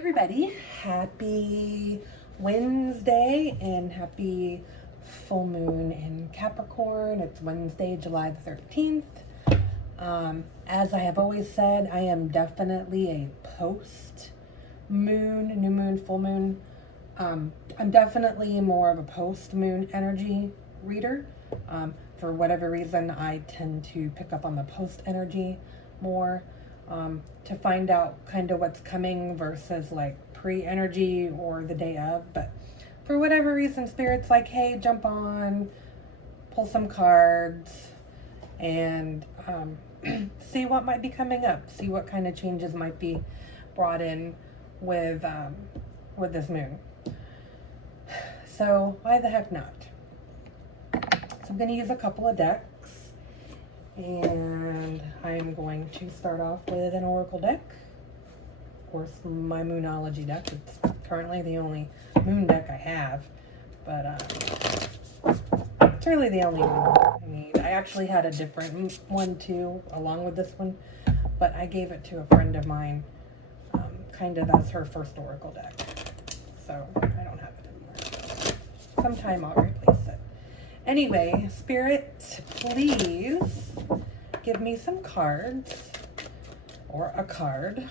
Everybody, happy Wednesday and happy full moon in Capricorn. It's Wednesday, July the 13th. As I have always said, I am definitely a post moon, new moon, full moon. I'm definitely more of a post moon energy reader. For whatever reason, I tend to pick up on the post energy more. To find out kind of what's coming versus like pre-energy or the day of. But for whatever reason, Spirit's like, hey, jump on, pull some cards, and see what might be coming up. See what kind of changes might be brought in with this moon. So why the heck not? So I'm going to use a couple of decks. And I'm going to start off with an oracle deck. Of course, my Moonology deck. It's currently the only moon deck I have, but it's really the only one I need. I actually had a different one too, along with this one, but I gave it to a friend of mine, kind of as her first oracle deck. So I don't have it anymore. Sometime I'll replace it. Anyway, Spirit, please give me some cards, or a card,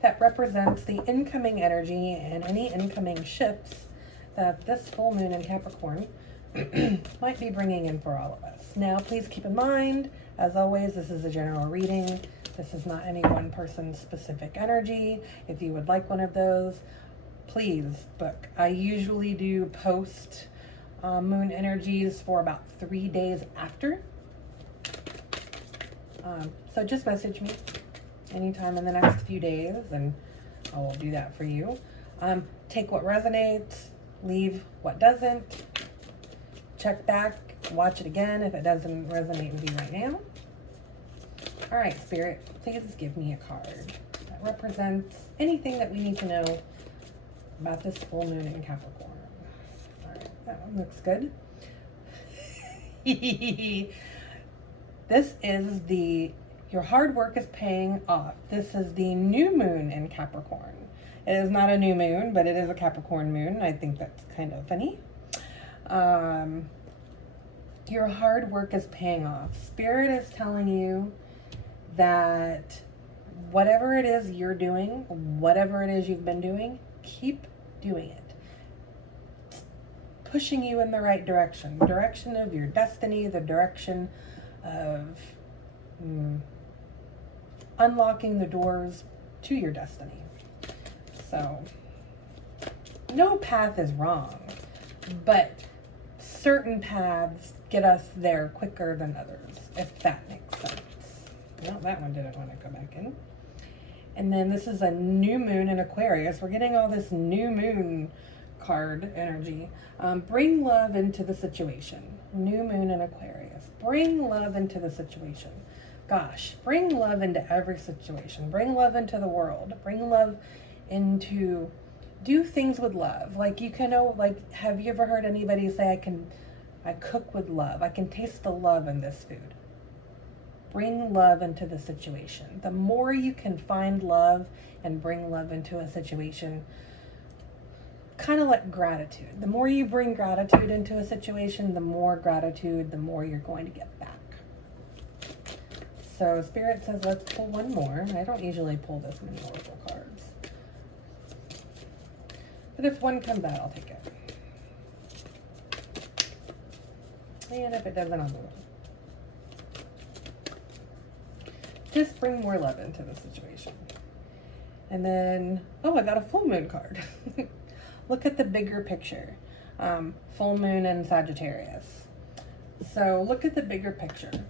that represents the incoming energy and any incoming shifts that this full moon in Capricorn might be bringing in for all of us. Now, please keep in mind, as always, this is a general reading. This is not any one person's specific energy. If you would like one of those, please book. I usually do post moon energies for about 3 days after. So just message me anytime in the next few days and I will do that for you. Take what resonates, leave what doesn't. Check back, watch it again if it doesn't resonate with you right now. All right, Spirit, please give me a card that represents anything that we need to know about this full moon in Capricorn. That one looks good. This is your hard work is paying off. This is the new moon in Capricorn. It is not a new moon, but it is a Capricorn moon. I think that's kind of funny. Your hard work is paying off. Spirit is telling you that whatever it is you're doing, whatever it is you've been doing, keep doing it. Pushing you in the right direction of your destiny, the direction of unlocking the doors to your destiny. So no path is wrong, but certain paths get us there quicker than others, if that makes sense. No, that one didn't want to go back in. And then this is a new moon in Aquarius. We're getting all this new moon card energy. Bring love into the situation. New moon in Aquarius. Bring love into the situation. Gosh, bring love into every situation. Bring love into the world. Bring love into, do things with love. Like, you can know, like, have you ever heard anybody say, I cook with love. I can taste the love in this food. Bring love into the situation. The more you can find love and bring love into a situation, kind of like gratitude. The more you bring gratitude into a situation, the more gratitude, the more you're going to get back. So Spirit says, let's pull one more. I don't usually pull this many oracle cards, but if one comes out, I'll take it. And if it doesn't, I'll move on. Just bring more love into the situation. And then, oh, I got a full moon card. Look at the bigger picture. Full moon in Sagittarius. So look at the bigger picture.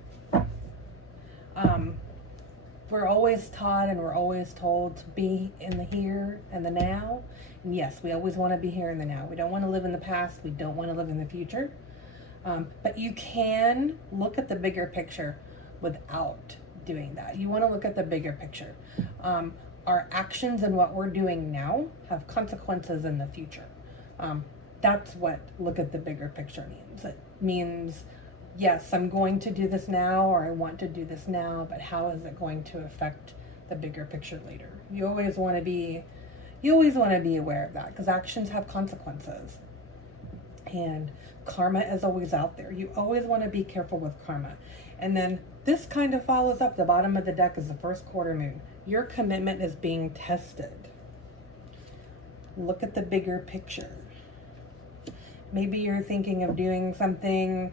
We're always taught and we're always told to be in the here and the now. And yes, we always want to be here in the now. We don't want to live in the past. We don't want to live in the future. But you can look at the bigger picture without doing that. You want to look at the bigger picture. Our actions and what we're doing now have consequences in the future. That's what look at the bigger picture means. It means, yes, I'm going to do this now, or I want to do this now, but how is it going to affect the bigger picture later? You always want to be You always want to be aware of that because actions have consequences. And karma is always out there. You always want to be careful with karma. And then this kind of follows up. The bottom of the deck is the first quarter moon. Your commitment is being tested. Look at the bigger picture. Maybe you're thinking of doing something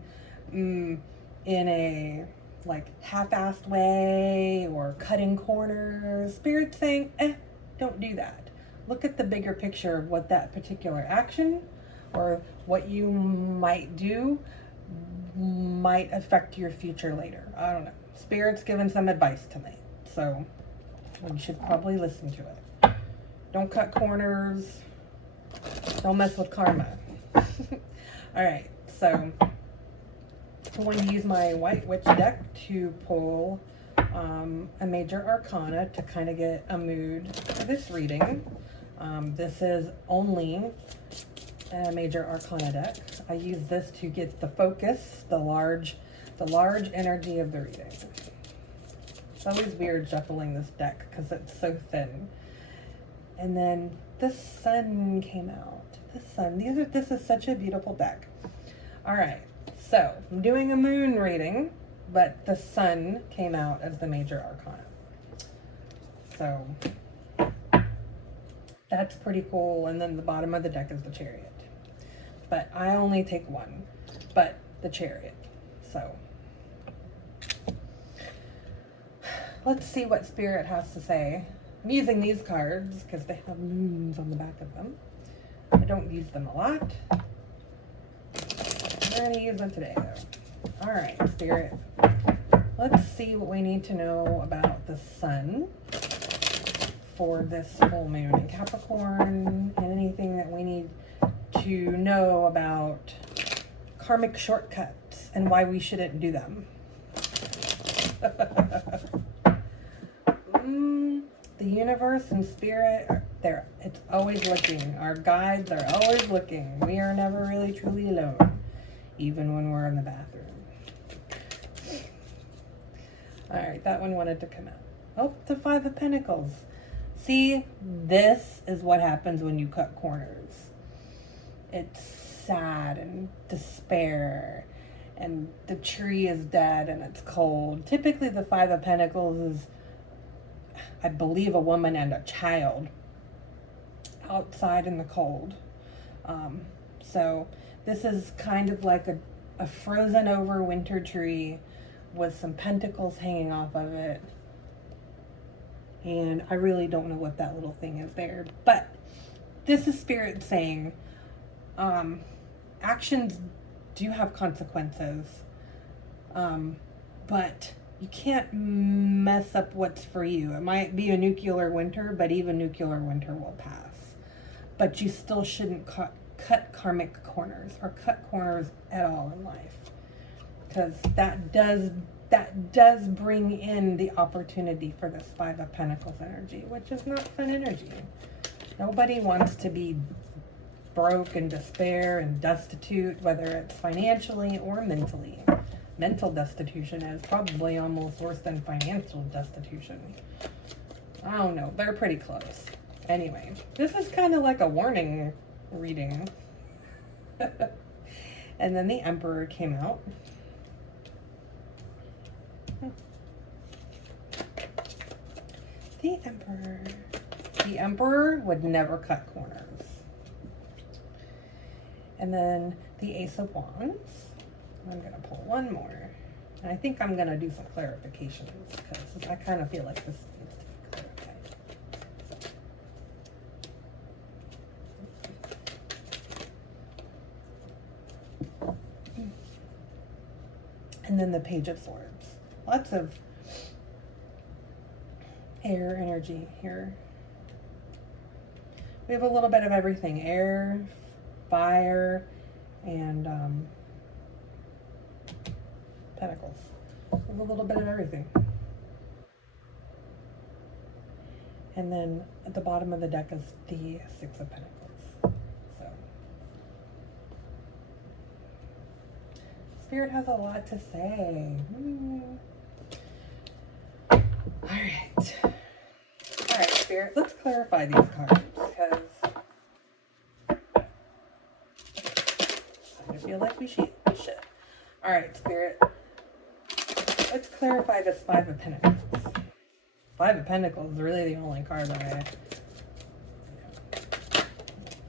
in a like half-assed way or cutting corners. Spirit's saying, don't do that. Look at the bigger picture of what that particular action or what you might do might affect your future later. I don't know. Spirit's given some advice tonight, so you should probably listen to it. Don't cut corners. Don't mess with karma. All right, so I'm going to use my White Witch deck to pull a major arcana to kind of get a mood for this reading. This is only a major arcana deck. I use this to get the focus, the large energy of the reading. It's always weird shuffling this deck because it's so thin. And then the sun came out. The sun. This is such a beautiful deck. All right, so I'm doing a moon reading, but the sun came out as the major arcana. So that's pretty cool. And then the bottom of the deck is the Chariot. But I only take one, but the Chariot. So let's see what Spirit has to say. I'm using these cards because they have moons on the back of them. I don't use them a lot. I'm going to use them today, though. All right, Spirit. Let's see what we need to know about the sun for this full moon in Capricorn, and anything that we need to know about karmic shortcuts and why we shouldn't do them. The universe and spirit are there. It's always looking. Our guides are always looking. We are never really truly alone, even when we're in the bathroom. All right, that one wanted to come out. Oh, the Five of Pentacles. See, this is what happens when you cut corners. It's sad and despair, and the tree is dead and it's cold. Typically, the Five of Pentacles is, I believe, a woman and a child outside in the cold. So this is kind of like a frozen over winter tree with some pentacles hanging off of it. And I really don't know what that little thing is there. But this is Spirit saying, actions do have consequences. But you can't mess up what's for you. It might be a nuclear winter, but even nuclear winter will pass. But you still shouldn't cut karmic corners or cut corners at all in life. Because that does bring in the opportunity for this Five of Pentacles energy, which is not fun energy. Nobody wants to be broke and despair and destitute, whether it's financially or mentally. Mental destitution is probably almost worse than financial destitution. I don't know. They're pretty close. Anyway, this is kind of like a warning reading. And then the Emperor came out. The Emperor. The Emperor would never cut corners. And then the Ace of Wands. I'm going to pull one more. And I think I'm going to do some clarifications because I kind of feel like this needs to be clarified. And then the Page of Swords. Lots of air energy here. We have a little bit of everything. Air, fire, and Pentacles. We have a little bit of everything. And then at the bottom of the deck is the Six of Pentacles. So Spirit has a lot to say. All right, Spirit, let's clarify these cards, like we should. All right, Spirit. Let's clarify this Five of Pentacles. Five of Pentacles is really the only card that I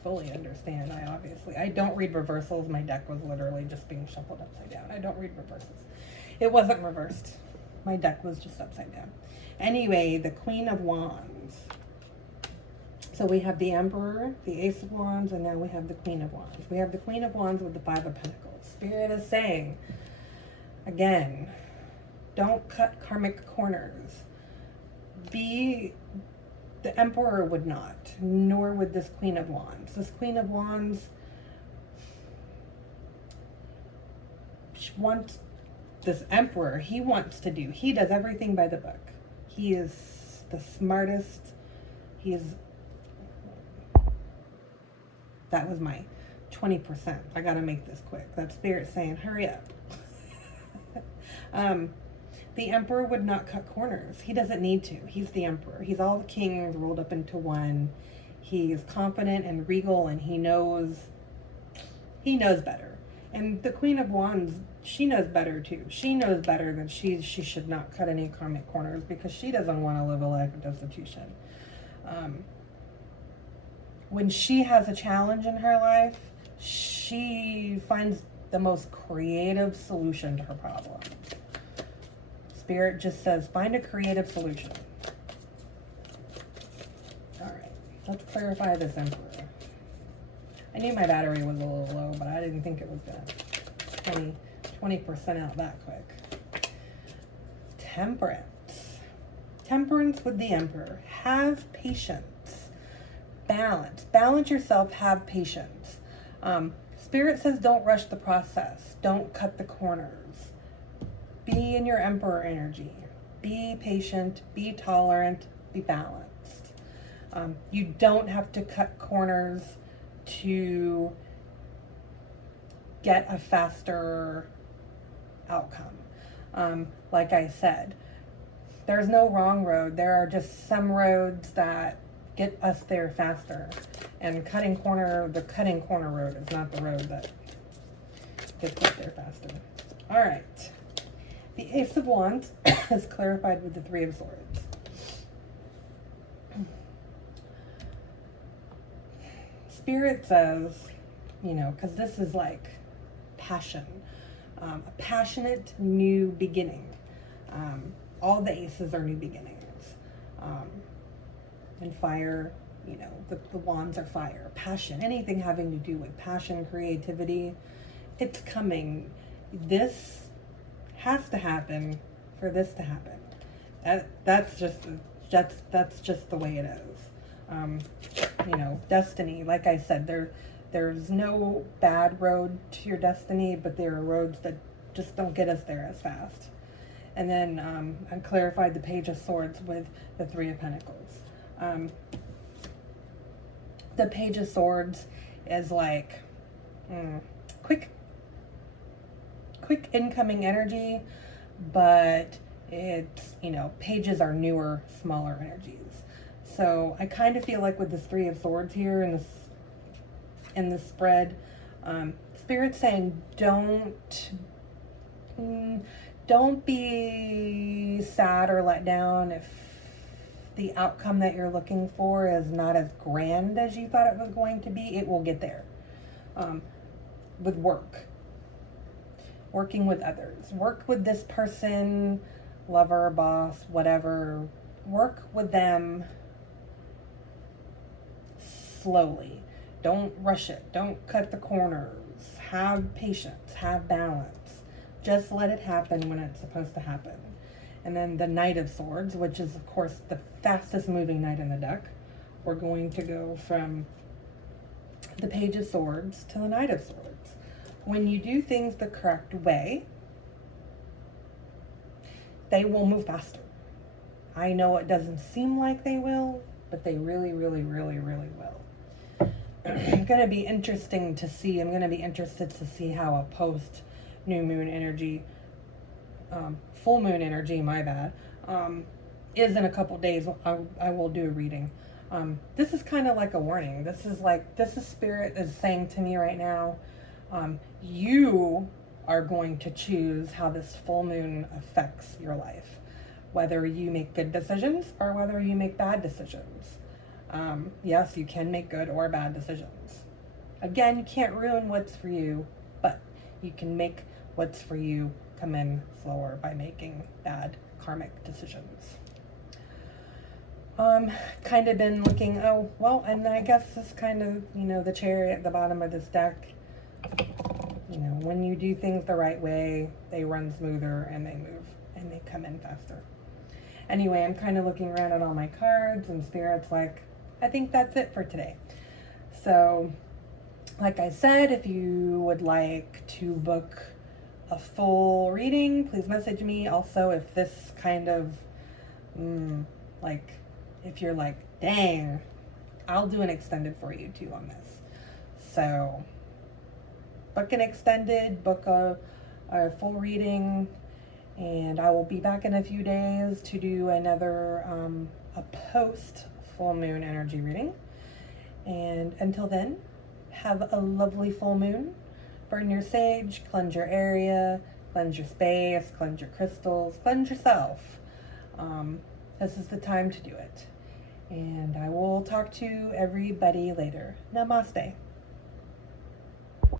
fully understand. I don't read reversals. My deck was literally just being shuffled upside down. I don't read reversals. It wasn't reversed. My deck was just upside down. Anyway, the Queen of Wands. So we have the Emperor, the Ace of Wands, and now we have the Queen of Wands. We have the Queen of Wands with the Five of Pentacles. Spirit is saying, again, don't cut karmic corners. The Emperor would not, nor would this Queen of Wands. This Queen of Wands wants, this Emperor, he does everything by the book. He is the smartest. That was my 20%. I gotta make this quick. That Spirit saying, hurry up. The Emperor would not cut corners. He doesn't need to. He's the Emperor. He's all the kings rolled up into one. He is confident and regal, and he knows better. And the Queen of Wands, she knows better too. She knows better that she should not cut any karmic corners because she doesn't want to live a life of destitution. When she has a challenge in her life, she finds the most creative solution to her problem. Spirit just says, find a creative solution. All right, let's clarify this Emperor. I knew my battery was a little low, but I didn't think it was gonna 20% out that quick. Temperance. Temperance with the Emperor. Have patience. Balance. Balance yourself. Have patience. Spirit says don't rush the process. Don't cut the corners. Be in your Emperor energy. Be patient. Be tolerant. Be balanced. You don't have to cut corners to get a faster outcome. Like I said, there's no wrong road. There are just some roads that get us there faster. And the cutting corner road is not the road that gets us there faster. All right. The Ace of Wands is clarified with the Three of Swords. Spirit says, because this is like passion, a passionate new beginning. All the aces are new beginnings. And fire, the wands are fire. Passion, anything having to do with passion, creativity, it's coming. This has to happen for this to happen. That's just the way it is. Destiny, like I said, there's no bad road to your destiny, but there are roads that just don't get us there as fast. And then I clarified the Page of Swords with the Three of Pentacles. The Page of Swords is like quick incoming energy, but it's, pages are newer, smaller energies. So I kind of feel like with this Three of Swords here in this spread, Spirit's saying don't be sad or let down if the outcome that you're looking for is not as grand as you thought it was going to be. It will get there. With working with others. Work with this person, lover, boss, whatever. Work with them slowly. Don't rush it. Don't cut the corners. Have patience. Have balance. Just let it happen when it's supposed to happen. And then the Knight of Swords, which is, of course, the fastest moving knight in the deck. We're going to go from the Page of Swords to the Knight of Swords. When you do things the correct way, they will move faster. I know it doesn't seem like they will, but they really, really, really, really will. I'm going to be interested to see how a post new moon energy, full moon energy, my bad, is in a couple days. I will do a reading. This is kind of like a warning. This is Spirit is saying to me right now, You are going to choose how this full moon affects your life, whether you make good decisions or whether you make bad decisions. Yes, you can make good or bad decisions. Again, you can't ruin what's for you, but you can make what's for you come in slower by making bad karmic decisions. Kind of been looking, oh, well, and I guess this kind of, the cherry at the bottom of this deck, when you do things the right way, they run smoother and they move and they come in faster. Anyway, I'm kind of looking around at all my cards and Spirit's like, I think that's it for today. So, like I said, if you would like to book a full reading, please message me. Also, if this kind of, if you're like, dang, I'll do an extended for you too on this. So, book an extended, book a full reading, and I will be back in a few days to do another, a post full moon energy reading. And until then, have a lovely full moon. Burn your sage, cleanse your area, cleanse your space, cleanse your crystals, cleanse yourself. This is the time to do it. And I will talk to everybody later. Namaste.